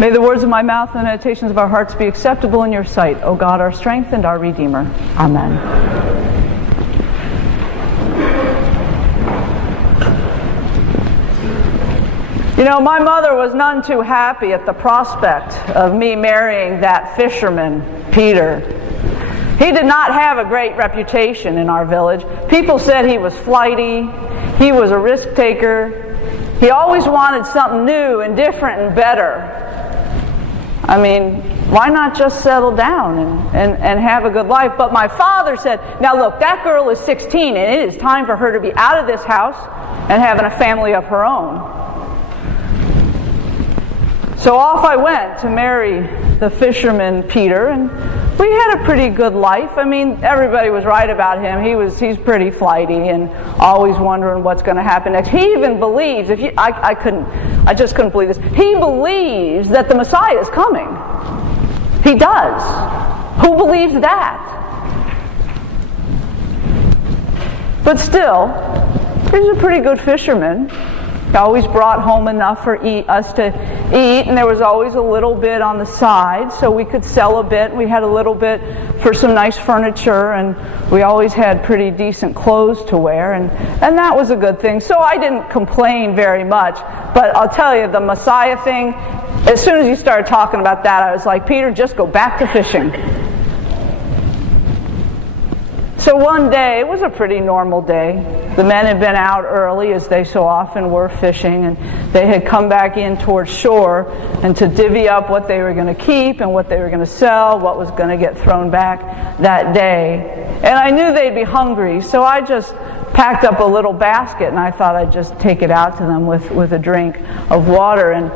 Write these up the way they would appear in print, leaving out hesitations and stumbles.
May the words of my mouth and the meditations of our hearts be acceptable in your sight, O God, our strength and our Redeemer. Amen. You know, my mother was none too happy at the prospect of me marrying that fisherman, Peter. He did not have a great reputation in our village. People said he was flighty, he was a risk taker, he always wanted something new and different and better. I mean, why not just settle down and have a good life? But my father said, now look, that girl is 16 and it is time for her to be out of this house and having a family of her own. So off I went to marry the fisherman Peter, and we had a pretty good life. I mean, everybody was right about him. He's pretty flighty and always wondering what's going to happen next. He even believes, I just couldn't believe this. He believes that the Messiah is coming. He does. Who believes that? But still, he's a pretty good fisherman. He always brought home enough for us to eat, and there was always a little bit on the side so we could sell a bit. We had a little bit for some nice furniture, and we always had pretty decent clothes to wear, and that was a good thing. So I didn't complain very much, but I'll tell you, the Messiah thing, as soon as you started talking about that, I was like, Peter, just go back to fishing. So one day, it was a pretty normal day. The men had been out early, as they so often were, fishing, and they had come back in towards shore and to divvy up what they were going to keep and what they were going to sell, what was going to get thrown back that day. And I knew they'd be hungry, so I just packed up a little basket, and I thought I'd just take it out to them with a drink of water. And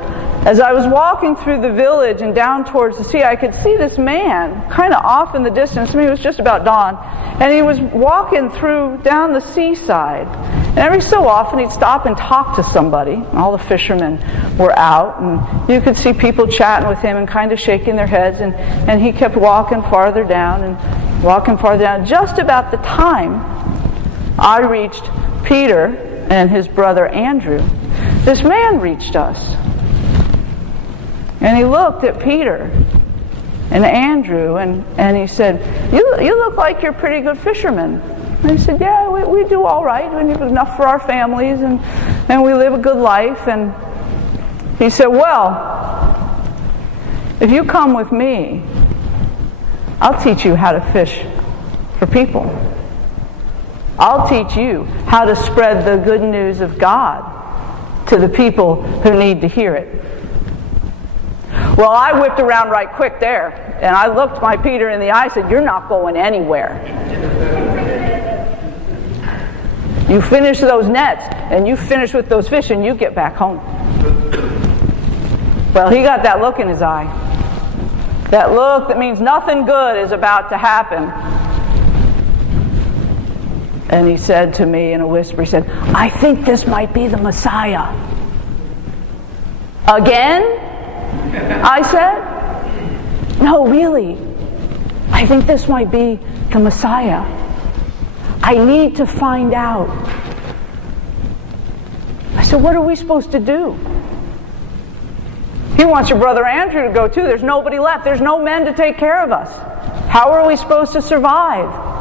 as I was walking through the village and down towards the sea, I could see this man kind of off in the distance. I mean, it was just about dawn, and he was walking down the seaside. And every so often he'd stop and talk to somebody. All the fishermen were out, and you could see people chatting with him and kind of shaking their heads, and he kept walking farther down and walking farther down. Just about the time I reached Peter and his brother Andrew, this man reached us. And he looked at Peter and Andrew, and he said, you look like you're pretty good fishermen. And he said, yeah, we do all right. We have enough for our families, and we live a good life. And he said, well, if you come with me, I'll teach you how to fish for people. I'll teach you how to spread the good news of God to the people who need to hear it. Well, I whipped around right quick there, and I looked my Peter in the eye and said, you're not going anywhere. You finish those nets, and you finish with those fish, and you get back home. Well, he got that look in his eye. That look that means nothing good is about to happen. And he said to me in a whisper, he said, I think this might be the Messiah. Again? I said, no, really. I think this might be the Messiah. I need to find out. I said, what are we supposed to do? He wants your brother Andrew to go too. There's nobody left. There's no men to take care of us. How are we supposed to survive?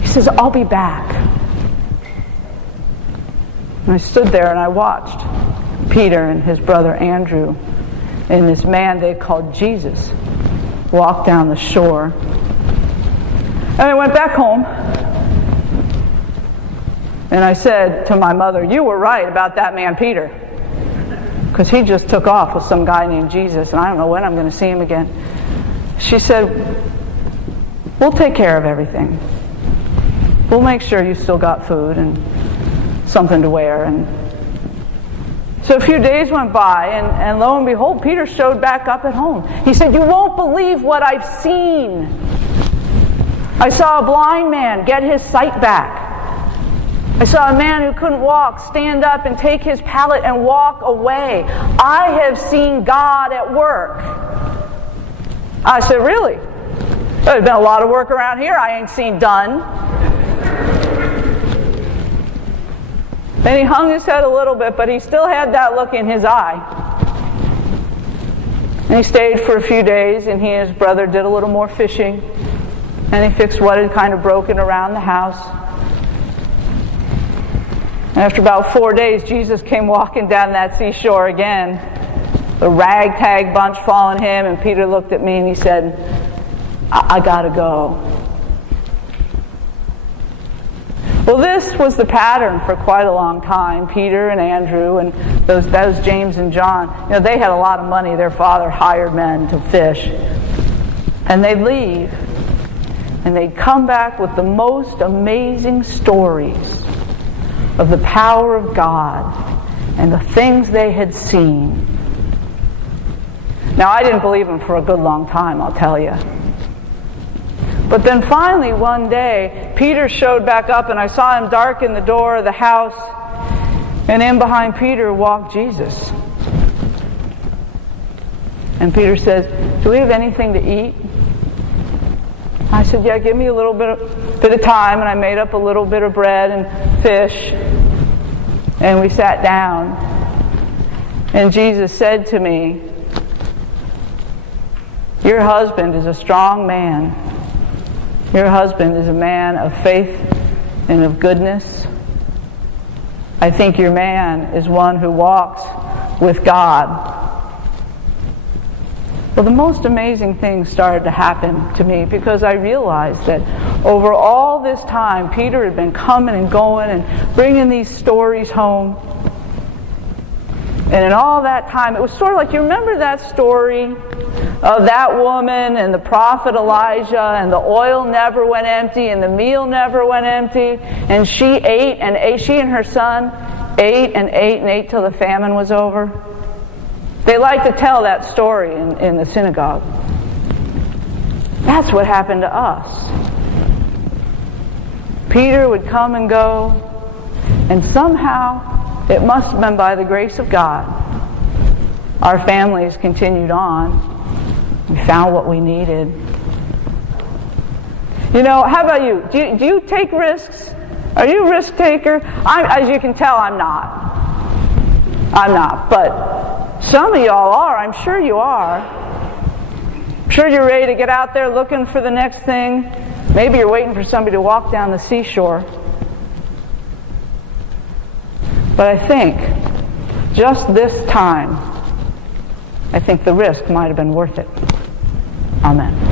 He says, I'll be back. And I stood there and I watched Peter and his brother Andrew and this man they called Jesus walk down the shore. And I went back home and I said to my mother, you were right about that man Peter, because he just took off with some guy named Jesus, and I don't know when I'm going to see him again. She said, we'll take care of everything. We'll make sure you still got food and something to wear. And so a few days went by, and lo and behold, Peter showed back up at home. He said, you won't believe what I've seen. I saw a blind man get his sight back. I saw a man who couldn't walk stand up and take his pallet and walk away. I have seen God at work. I said, really? There's been a lot of work around here I ain't seen done. And he hung his head a little bit, but he still had that look in his eye. And he stayed for a few days, and he and his brother did a little more fishing. And he fixed what had kind of broken around the house. And after about 4 days, Jesus came walking down that seashore again. The ragtag bunch following him, and Peter looked at me and he said, I gotta go. Well, this was the pattern for quite a long time. Peter and Andrew and that was James and John. They had a lot of money. Their father hired men to fish. And they'd leave. And they'd come back with the most amazing stories of the power of God and the things they had seen. Now, I didn't believe them for a good long time, I'll tell you. But then finally one day, Peter showed back up and I saw him darken the door of the house, and in behind Peter walked Jesus. And Peter says, do we have anything to eat? I said, yeah, give me a little bit of time, and I made up a little bit of bread and fish, and we sat down. And Jesus said to me, your husband is a strong man. Your husband is a man of faith and of goodness. I think your man is one who walks with God. Well, the most amazing things started to happen to me because I realized that over all this time, Peter had been coming and going and bringing these stories home. And in all that time, it was sort of like, you remember that story of that woman and the prophet Elijah, and the oil never went empty and the meal never went empty, and she ate and ate, she and her son ate and ate and ate till the famine was over? They like to tell that story in the synagogue. That's what happened to us. Peter would come and go, and somehow, it must have been by the grace of God, our families continued on. We found what we needed. How about you? Do you take risks? Are you a risk taker? As you can tell, I'm not. I'm not, but some of y'all are. I'm sure you are. I'm sure you're ready to get out there looking for the next thing. Maybe you're waiting for somebody to walk down the seashore. But I think, just this time, I think the risk might have been worth it. Amen.